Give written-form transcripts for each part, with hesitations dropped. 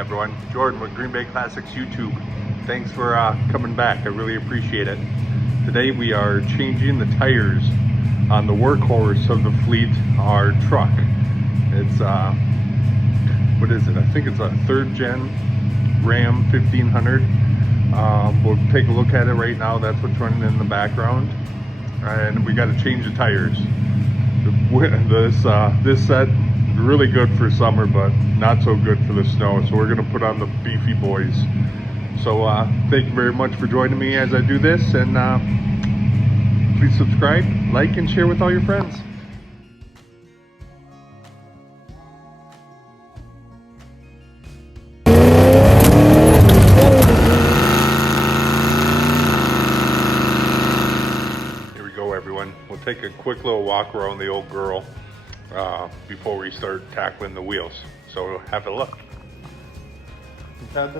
everyone? Jordan with Green Bay Classics YouTube. Thanks for coming back. I really appreciate it. Today we are changing the tires on the workhorse of the fleet, our truck. It's what is it? I think it's a 3rd gen Ram 1500. We'll take a look at it right now. That's what's running in the background. And we got to change the tires. This set really good for summer, but not so good for the snow. So we're gonna put on the beefy boys. So thank you very much for joining me as I do this, and please subscribe, like, and share with all your friends. Here we go, everyone. We'll take a quick little walk around the old girl before we start tackling the wheels. So have a look. We've had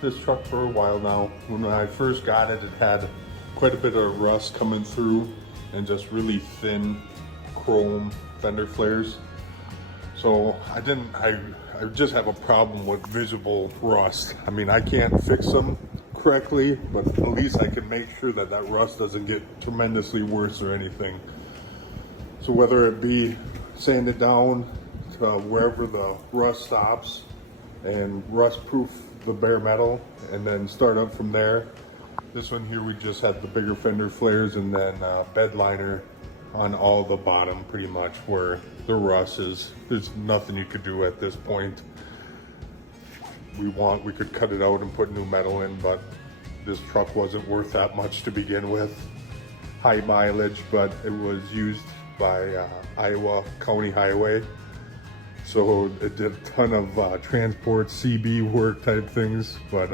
this truck for a while now. When I first got it, it had quite a bit of rust coming through and just really thin chrome fender flares. So I just have a problem with visible rust. I mean, I can't fix them correctly, but at least I can make sure that that rust doesn't get tremendously worse or anything. So whether it be sand it down to wherever the rust stops and rust proof the bare metal and then start up from there. This one here, we just had the bigger fender flares and then bed liner on all the bottom pretty much where the rust is. There's nothing you could do at this point. We could cut it out and put new metal in, but this truck wasn't worth that much to begin with. High mileage, but it was used by Iowa County Highway. So it did a ton of transport, CB work type things, but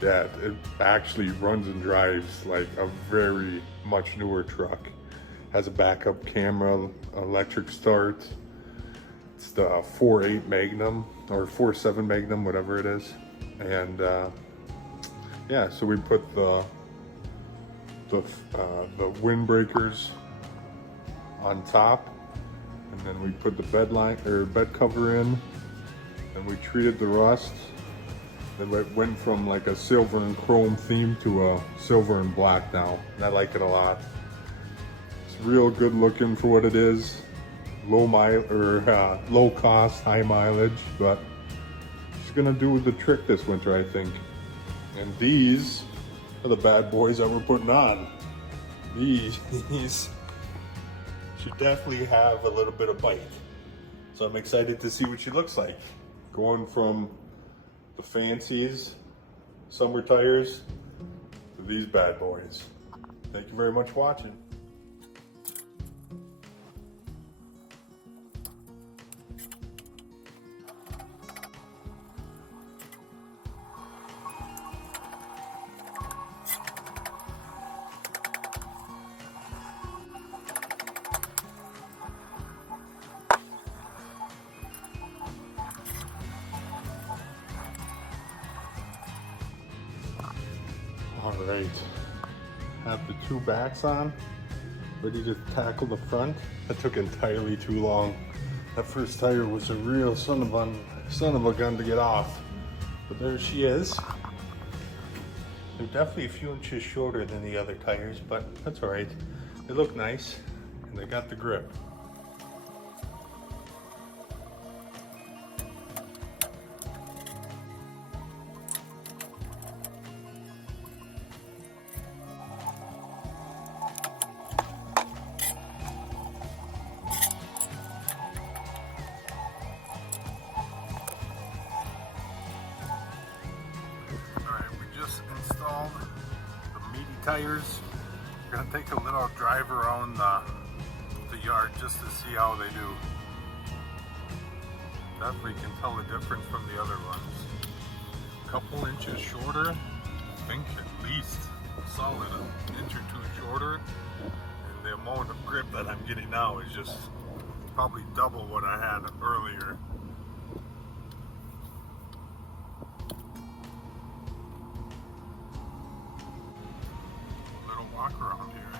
yeah, it actually runs and drives like a very much newer truck. Has a backup camera, electric start. It's the 4.8 Magnum or 4.7 Magnum, whatever it is. And yeah, so we put the windbreakers on top, and then we put the bed cover in, and we treated the rust. Then it went from like a silver and chrome theme to a silver and black now, and I like it a lot. It's real good looking for what it is. Low cost, high mileage, but it's gonna do the trick this winter, I think. And these are the bad boys that we're putting on. These should definitely have a little bit of bite. So I'm excited to see what she looks like. Going from the fancies, summer tires, to these bad boys. Thank you very much for watching. All right, have the two backs on, ready to tackle the front. That took entirely too long. That first tire was a real son of a gun to get off. But there she is. They're definitely a few inches shorter than the other tires, but that's all right. They look nice, and they got the grip. Installed the meaty tires. We're gonna take a little drive around the yard just to see how they do. Definitely can tell the difference from the other ones. A couple inches shorter, I think at least solid an inch or two shorter, and the amount of grip that I'm getting now is just probably double what I had earlier. Walk around here.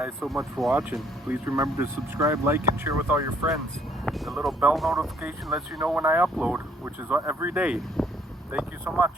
guys so much for watching. Please remember to subscribe, like, and share with all your friends. The little bell notification lets you know when I upload, which is every day. Thank you so much.